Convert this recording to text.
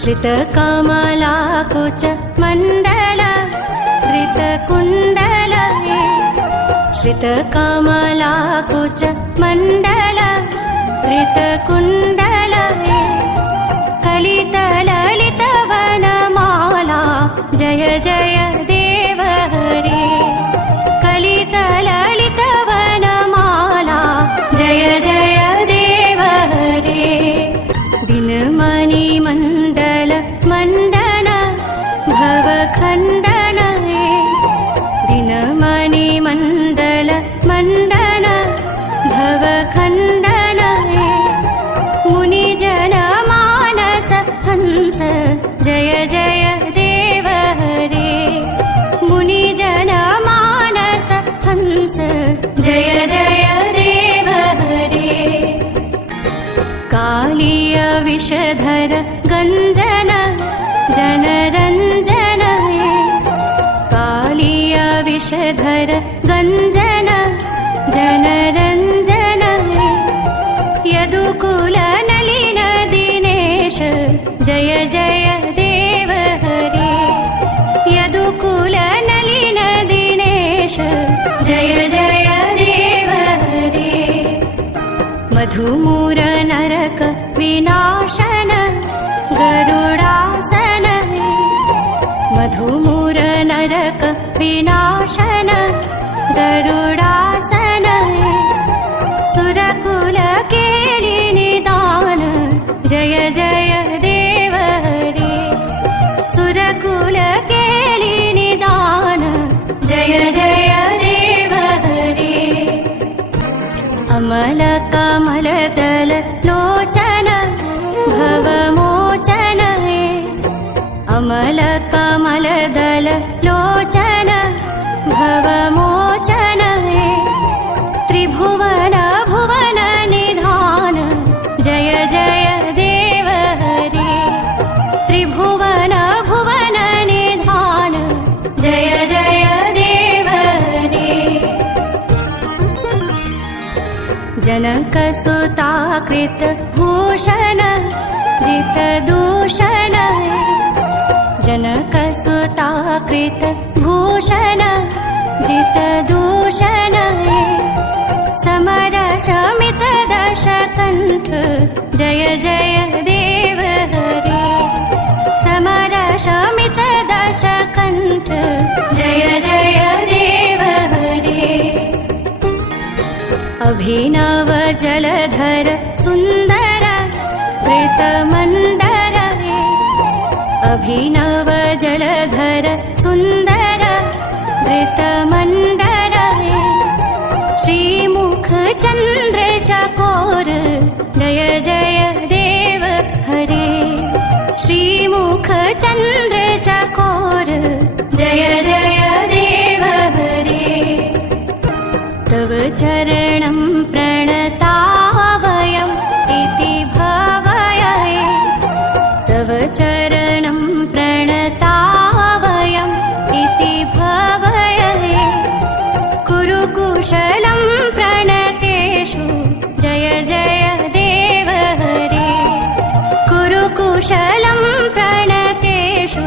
श्रितकमलाकुच मण्डल धृतकुण्डल श्रितकमलाकुच मण्डल धृतकुण्डल कलितललितवनमाला जय जय देव हरे कलितललितवनमाला जय जय देव हरे दिनमणि मण्डल मण्डन भवखण्डन दिनमणि मण्डल मण्डन भवखण्डन मुनिजन मानस हंस जय जय देव हरे मुनिजन मानस हंस जय जय देव हरे कालीय विषधर गञ्जन जनरञ्जन कालीय विषधर गञ्जन जनरञ्जन यदुकुल नलिन दिनेश जय जय देव हरे यदुकुल नलिन दिनेश जय जय देव हरे मधुमूर नरक विनाशन गरुडासन मधुमूर नरक विनाशन गरुडासन सुरकुल केली निदान जय जय देव हरे सुरकुल केली निदान जय जय देव हरे अमल कमल दल लोचन भवमोचन अमल कमल दल लोचन भवमोचन त्रिभुवन भुवन निधान जय जय देव हरे त्रिभुवन भुवन निधान जय जय देव हरे जनकसुताकृत भूषण जित दूषण जनकसुताकृत भूषण जित दूषण समर शमित दशकण्ठ जय जय देव हरे समर शमित दशकण्ठ जय जय देव हरे अभिनव जलधर सुन्दर वृतमण्डल अभिनव जलधर सुन्दर वृतमण्डल श्रीमुख चन्द्र चकोर जय जय देव हरे श्रीमुख चन्द्र चकोर जय जय देव हरे तव चरणं प्रणतावयम् इति भावये तव चरणं प्रणतावयम् इति भावये कुरु कुशलं प्रणतेषु जय जय देव हरे कुरु कुशलं प्रणतेषु